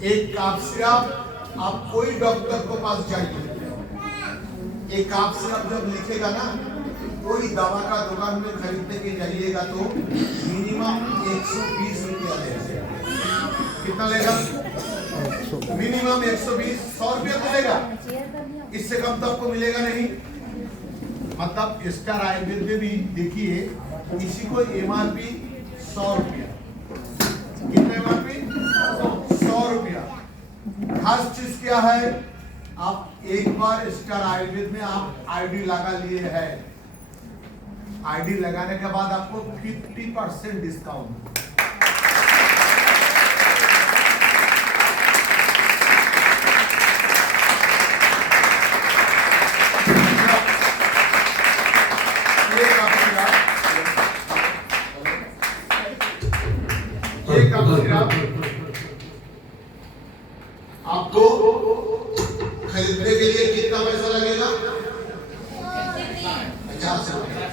एक काफ सिरप आप कोई डॉक्टर के पास जाइए, एक काफ सिरप जब लिखेगा ना, कोई दवा का दुकान में खरीदने के जाइएगा तो मिनिमम 120 रुपया लेगा। कितना लेगा? मिनिमम 120, 100 रुपया तो लेगा, इससे कम तो आपको मिलेगा नहीं। मतलब स्टार आयुर्वेद में भी देखिए, इसी को एमआरपी 100 रुपया। कितना एमआरपी? 100 रुपया। खास चीज क्या है, आप एक बार स्टार आयुर्वेद में आप आईडी लगा लिए हैं, आईडी लगाने के बाद आपको 50% डिस्काउंट। आपको खरीदने के लिए कितना पैसा लगेगा? 50 रुपया।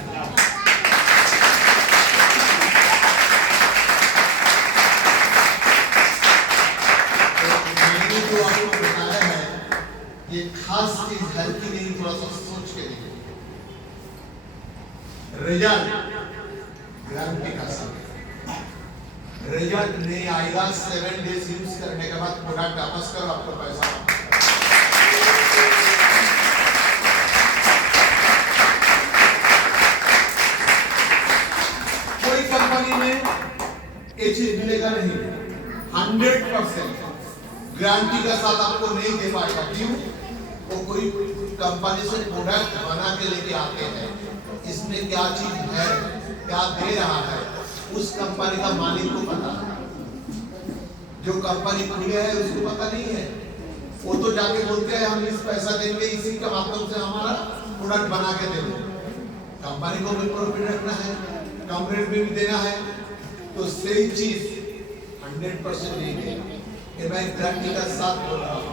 मैंने जो आपको बताया है ये खास चीज है कि नहीं, थोड़ा सा सोच के देखिए। रिजल्ट गारंटी का साथ, रिजल्ट नहीं आएगा 7 डेज यूज करने के बाद प्रोडक्ट वापस करो, आपको पैसा। कोई कंपनी में ये चीज मिलेगा नहीं, 100% गारंटी का साथ आपको नहीं दे पाएगा। क्यों? वो कोई कंपनी से प्रोडक्ट बना के लेके आते हैं, इसमें क्या चीज है, क्या दे रहा है, उस कंपनी का मालिक को पता है। जो कंपनी खुले है उसको पता नहीं है, वो तो जाके बोलते हैं हम इस पैसा देंगे, इसी के माध्यम से हमारा प्रोडक्ट बना के देंगे। कंपनी को भी प्रॉफिट रखना है, कम रेट में भी देना है, तो सही चीज 100% नहीं देगा। ये मैं गारंटी का साथ बोल रहा हूँ।